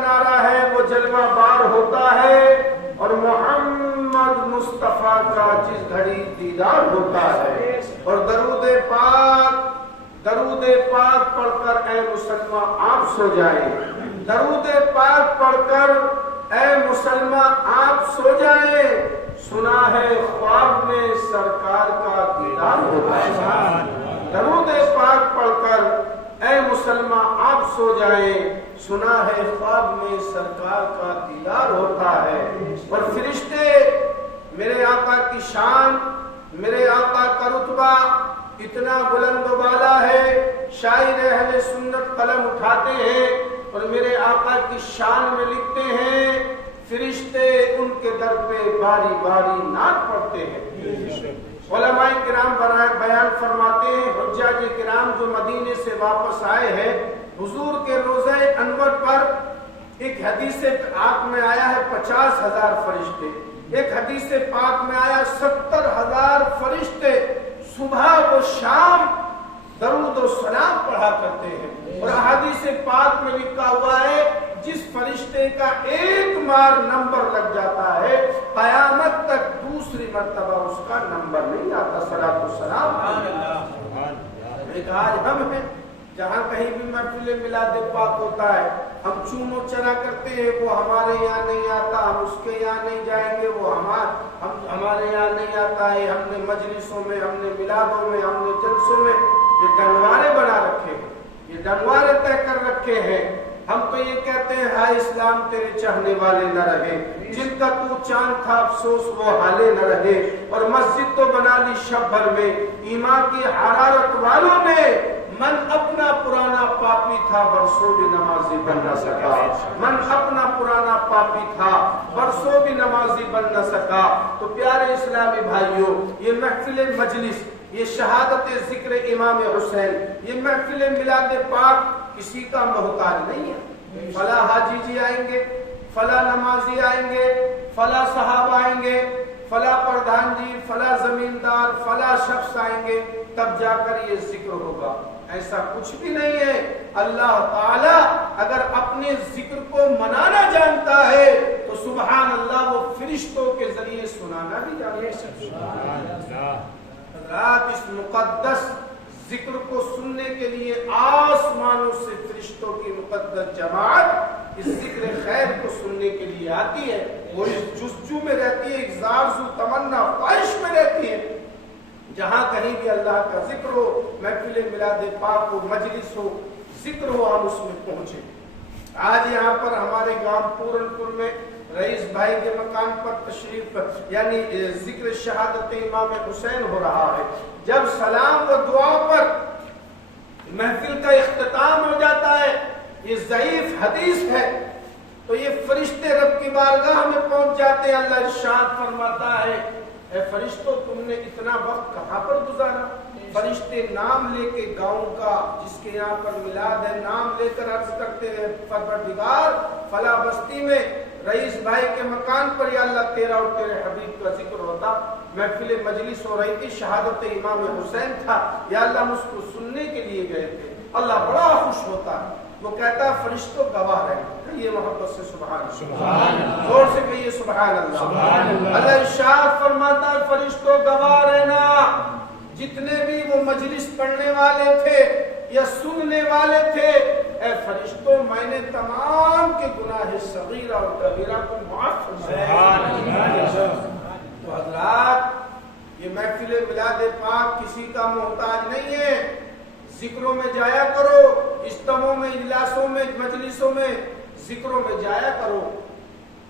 نعرہ ہے وہ جلوہ بار ہوتا ہے اور محمد مصطفیٰ کا جس گھڑی دیدار ہوتا ہے. اور درود پاک پڑھ کر اے مسلمان آپ سو جائیں. درود پاک پڑھ کر اے مسلمان آپ سو جائیں. سنا ہے خواب میں سرکار کا دیدار ہوتا ہے. درود پاک پڑھ کر اے مسلمان آپ سو جائیں. سنا ہے خواب میں سرکار کا دیدار ہوتا ہے. اور فرشتے میرے آقا کی شان، میرے آقا کا رتبہ اتنا بلند و بالا ہے. شاعر اہل سنت قلم اٹھاتے ہیں اور میرے آقا کی شان میں لکھتے ہیں. فرشتے ان کے در پہ باری باری نعت پڑھتے ہیں. علماء کرام بیان فرماتے ہیں حجاج کرام جو مدینے سے واپس آئے ہیں حضور کے روزہ انور پر ایک حدیث پاک میں آیا ہے 50,000 فرشتے. ایک حدیث پاک میں آیا 70,000 فرشتے صبح و شام درود و سلام پڑھا کرتے ہیں. اور حدیث پاک میں لکھا ہوا ہے جس فرشتے کا ایک بار نمبر لگ جاتا ہے قیامت تک دوسری مرتبہ اس کا نمبر نہیں آتا. صلاۃ و سلام. ایک آج ہم ہیں جہاں کہیں بھی محفل میلاد پاک ہوتا ہے ہم چوم و چرا کرتے ہیں وہ ہمارے یہاں نہیں آتا. ہم اس کے یہاں نہیں جائیں گے وہ ہمارے یہاں نہیں آتا ہے. ہم نے مجلسوں میں، ہم نے میلادوں میں، ہم نے جلسوں میں یہ ڈنگوارے بنا رکھے ہیں، یہ ڈنگوارے طے کر رکھے ہیں. ہم تو یہ کہتے ہیں ہائے اسلام تیرے چاہنے والے نہ رہے، جن کا تو چاند تھا افسوس وہ حالے نہ رہے. اور مسجد تو بنا لی شب بھر میں ایمان کی حرارت والوں نے. من اپنا پرانا پاپی تھا برسوں بھی نمازی بن نہ سکا. من اپنا پرانا پاپی تھا برسوں بھی نمازی بن نہ سکا. تو پیارے اسلامی بھائیوں یہ محفل مجلس، یہ شہادت ذکر امام حسین، یہ محفل میلاد پاک کسی کا محتاج نہیں ہے. فلاں حاجی جی آئیں گے، فلاں نمازی آئیں گے، فلاں صاحب آئیں گے، فلاں پردھان جی، فلاں زمیندار، فلاں شخص آئیں گے تب جا کر یہ ذکر ہوگا. ایسا کچھ بھی نہیں ہے. اللہ تعالی اگر اپنے ذکر کو منانا جانتا ہے تو سبحان اللہ وہ فرشتوں کے ذریعے سنانا بھی جانتا ہے. حضرات اس مقدس ذکر کو سننے کے لیے آسمانوں سے فرشتوں کی مقدس جماعت اس ذکر خیر کو سننے کے لیے آتی ہے. وہ اس جستجو میں رہتی ہے، ایک زارزو تمنا خواہش میں رہتی ہے جہاں کہیں بھی اللہ کا ذکر ہو، محفل میلاد پاک ہو، مجلس ہو، ذکر ہو، ہم اس میں پہنچے. آج یہاں پر ہمارے گاؤں پورن پور میں رئیس بھائی کے مکان پر تشریف یعنی ذکر شہادت امام حسین ہو رہا ہے. جب سلام و دعا پر محفل کا اختتام ہو جاتا ہے، یہ ضعیف حدیث ہے، تو یہ فرشتے رب کی بارگاہ میں پہنچ جاتے ہیں. اللہ ارشاد فرماتا ہے اے فرشتوں تم نے اتنا وقت کہاں پر گزارا؟ فرشتے نام لے کے گاؤں کا جس کے یہاں پر میلاد ہے نام لے کر عرض کرتے ہیں پروردگار فلاں بستی میں رئیس بھائی کے مکان پر یا اللہ تیرا اور تیرے حبیب کا ذکر ہوتا، محفل مجلس ہو رہی تھی، شہادت امام حسین تھا، یا اللہ ہم اس کو سننے کے لیے گئے تھے. اللہ بڑا خوش ہوتا ہے. وہ کہتا ہے فرشتوں گواہ رہے. کہیے محبت سے سبحان اللہ، زور سے کہیے سبحان اللہ. اللہ ارشاد فرماتا ہے فرشتوں گواہ رہنا. جتنے بھی وہ مجلس پڑھنے والے تھے یا سننے والے تھے، اے فرشتوں میں نے تمام کے گناہ صغیرہ اور کبیرہ کو معاف فرمایا. تو حضرات یہ محفل میلاد پاک کسی کا محتاج نہیں ہے. ذکروں میں جایا کرو، اجتماعوں میں، اجلاسوں میں، مجلسوں میں ذکروں میں جایا کرو.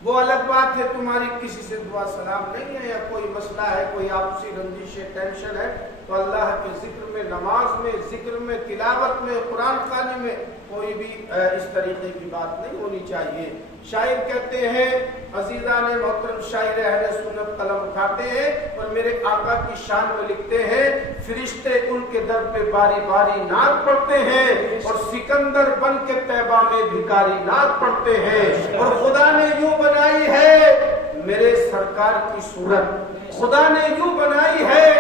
وہ الگ بات ہے تمہاری کسی سے دعا سلام نہیں ہے یا کوئی مسئلہ ہے، کوئی آپسی رنجش ہے، ٹینشن ہے، تو اللہ کے ذکر میں، نماز میں، ذکر میں، تلاوت میں، قرآن خوانی میں کوئی بھی اس طریقے کی بات نہیں ہونی چاہیے. شاعر کہتے ہیں، عزیزان محترم شاعر اہل سنت قلم اٹھاتے ہیں اور میرے آقا کی شان میں لکھتے ہیں، فرشتے ان کے در پہ باری باری نعت پڑھتے ہیں اور سکندر بن کے طیبہ میں بھکاری نعت پڑھتے ہیں. اور خدا نے یوں بنائی ہے میرے سرکار کی صورت، خدا نے یوں بنائی ہے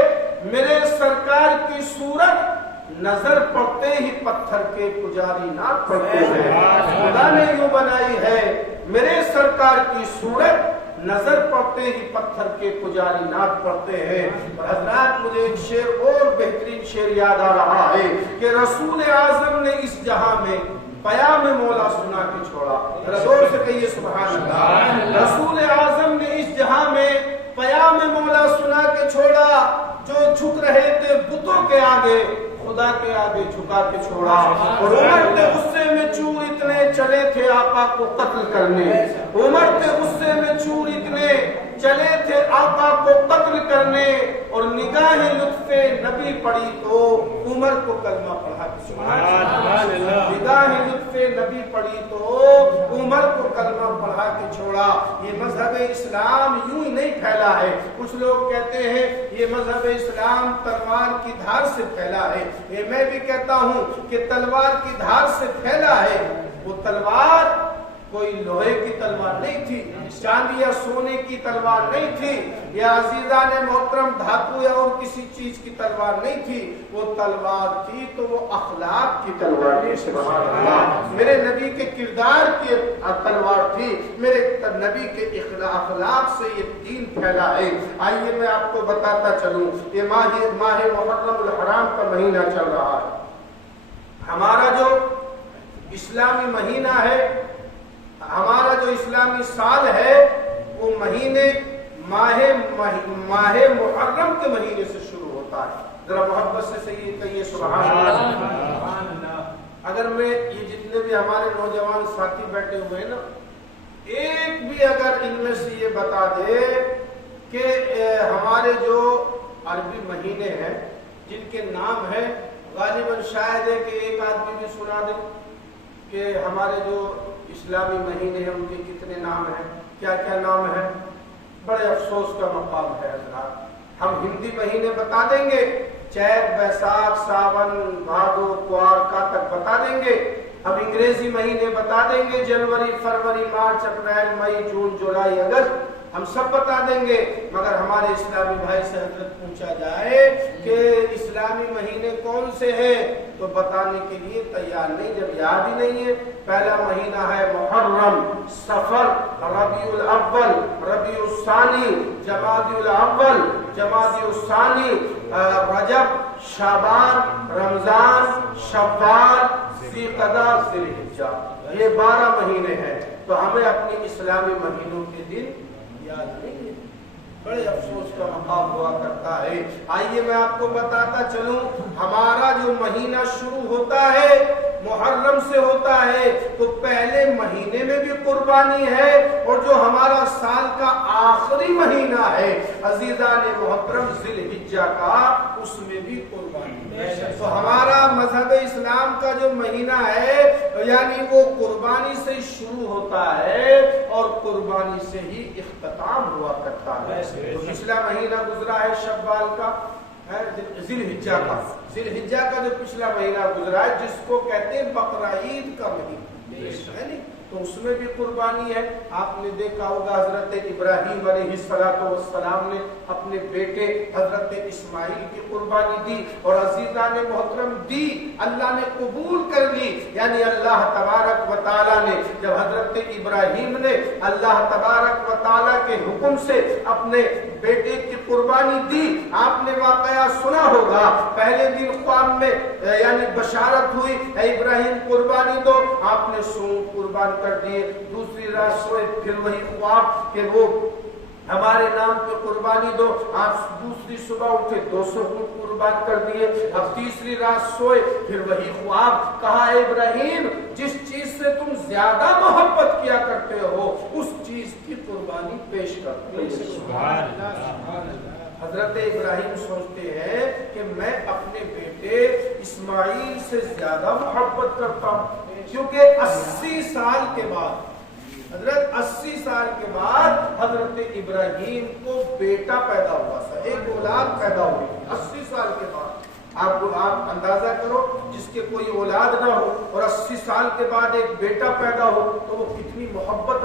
میرے سرکار کی صورت، نظر پڑتے ہی پتھر کے پجاری نعت پڑھتے ہیں. خدا نے یوں بنائی ہے میرے سرکار کی صورت نظر پڑتے ہی پتھر کے پجاری نعت پڑھتے ہیں. اور حضرات مجھے ایک شعر اور بہترین شعر یاد آ رہا ہے کہ رسول اعظم نے اس جہاں میں پیام مولا سنا کے چھوڑا. زور سے کہیے سبحان اللہ. رسول اعظم نے اس جہاں میں پیام مولا سنا کے چھوڑا. جو جھک رہے تھے بتوں کے آگے خدا کے آگے جھکا کے چھوڑا. اور عمر کے غصے میں چور اتنے چلے تھے آقا کو قتل کرنے. عمر کے غصے میں چور اتنے چلے تھے آقا کو قتل کرنے. اور نگاہ لطف نبی پڑی تو عمر کو کلمہ پڑھا کے چھوڑا. نگاہ لطف نبی پڑی تو عمر کو کلمہ پڑھا کے چھوڑا. یہ مذہب اسلام یوں ہی نہیں پھیلا ہے. کچھ لوگ کہتے ہیں یہ مذہب اسلام تلوار کی دھار سے پھیلا ہے. یہ میں بھی کہتا ہوں کہ تلوار کی دھار سے پھیلا ہے. وہ تلوار کوئی لوہے کی تلوار نہیں تھی, چاندی یا سونے کی تلوار نہیں تھی, یا عزیزان محترم دھاتو یا اور کسی چیز کی تلوار نہیں تھی. وہ تلوار تھی تو وہ اخلاق کی تلوار تھی. سبحان اللہ. میرے نبی کے کردار کی تلوار تھی. میرے نبی کے اخلاق سے یہ دین پھیلا ہے. آئیے میں آپ کو بتاتا چلوں. یہ ماہ محرم الحرام کا مہینہ چل رہا ہے. ہمارا جو اسلامی مہینہ ہے, ہمارا جو اسلامی سال ہے, وہ ماہ محرم کے مہینے سے شروع ہوتا ہے. ذرا محبت سے کہیے سبحان اللہ. اگر میں یہ جتنے بھی ہمارے نوجوان ساتھی بیٹھے ہوئے ہیں نا, ایک بھی اگر ان میں سے یہ بتا دے کہ ہمارے جو عربی مہینے ہیں جن کے نام ہیں, غالباً شاید ہے کہ ایک آدمی بھی سنا دے کہ ہمارے جو اسلامی مہینے ہیں ان کے کتنے نام ہیں, کیا کیا نام ہیں. بڑے افسوس کا مقام ہے حضرات. ہم ہندی مہینے بتا دیں گے, چیت بیساکھ ساون بھادو کوار کا تک بتا دیں گے. ہم انگریزی مہینے بتا دیں گے, جنوری فروری مارچ اپریل مئی جون جولائی اگست, ہم سب بتا دیں گے. مگر ہمارے اسلامی بھائی سے حضرت پوچھا جائے کہ اسلامی مہینے کون سے ہیں تو بتانے کے لیے تیار نہیں, جب یاد ہی نہیں ہے. پہلا مہینہ ہے محرم, صفر, ربیع الاول, ربیع الثانی, جمادی الاول, جمادی الثانی, رجب, شعبان, رمضان, شوال, ذوالقعدہ, ذوالحجہ. یہ 12 مہینے ہیں. تو ہمیں اپنی اسلامی مہینوں کے دن یاد نہیں ہے. بڑے افسوس کا مقام ہوا کرتا ہے. آئیے میں آپ کو بتاتا چلوں, ہمارا جو مہینہ شروع ہوتا ہے محرم سے ہوتا ہے تو پہلے مہینے میں بھی قربانی ہے, اور جو ہمارا سال کا آخری مہینہ ہے عزیزان محترم ذی الحجہ کا, اس میں بھی قربانی ہے. تو ہمارا مذہب اسلام کا جو مہینہ ہے یعنی وہ قربانی سے شروع ہوتا ہے اور قربانی سے ہی اختتام ہوا کرتا ہے. تو پچھلا مہینہ گزرا ہے شوال کا, ذی الحجہ کا. ذی الحجہ کا جو پچھلا مہینہ گزرا ہے جس کو کہتے ہیں بقرہ عید کا مہینہ ہے نہیں, تو اس میں بھی قربانی ہے. آپ نے دیکھا ہوگا حضرت ابراہیم علیہ السلام نے اپنے بیٹے حضرت اسماعیل کی قربانی دی, اور عزیزان محترم دی, اللہ نے قبول کر لی. یعنی اللہ تبارک و تعالیٰ نے جب حضرت ابراہیم نے اللہ تبارک و تعالیٰ کے حکم سے اپنے بیٹے کی قربانی دی, آپ نے واقعہ سنا ہوگا. پہلے دن خواب میں یعنی بشارت ہوئی, اے ابراہیم قربانی دو, آپ نے سونٹ قربان کر دیے. دوسری رات سوئے, پھر وہی خواب کہ وہ ہمارے نام پہ قربانی دو, آپ دوسری صبح اٹھے 200 اونٹ قربان کر دیے. اب تیسری رات سوئے, پھر وہی خواب, کہا اے ابراہیم جس چیز سے تم زیادہ محبت کیا کرتے ہو اس چیز کی قربانی پیش کرتے ہو. حضرت ابراہیم سوچتے ہیں کہ میں اپنے بیٹے اسماعیل سے زیادہ محبت کرتا ہوں, کیونکہ 80 سال کے بعد حضرت 80 سال کے بعد حضرت ابراہیم کو بیٹا پیدا ہوا تھا, ایک اولاد پیدا ہوئی 80 سال کے بعد. آپ اندازہ کرو, جس کے کوئی اولاد نہ ہو اور 80 سال کے بعد ایک بیٹا پیدا ہو تو وہ کتنی محبت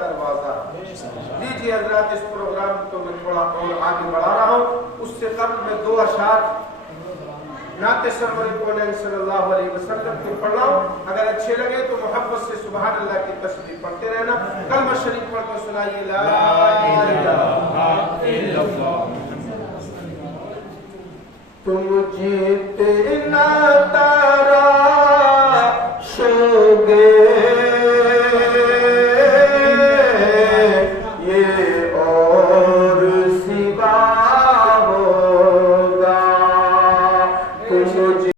دروازہ. لیجیے حضرات اس پروگرام کو میں تھوڑا اور آگے بڑھا رہا ہوں. اس سے قبل میں 2 اشعار نعت سرور کونین صلی اللہ علیہ وسلم کو پڑھ رہا ہوں. اگر اچھے لگے تو محبت سے سبحان اللہ کی تسبیح پڑھتے رہنا. کلمہ شریف پڑھ کر سنائیے لا الہ الا اللہ. تم جیتے نہ تارا شوگے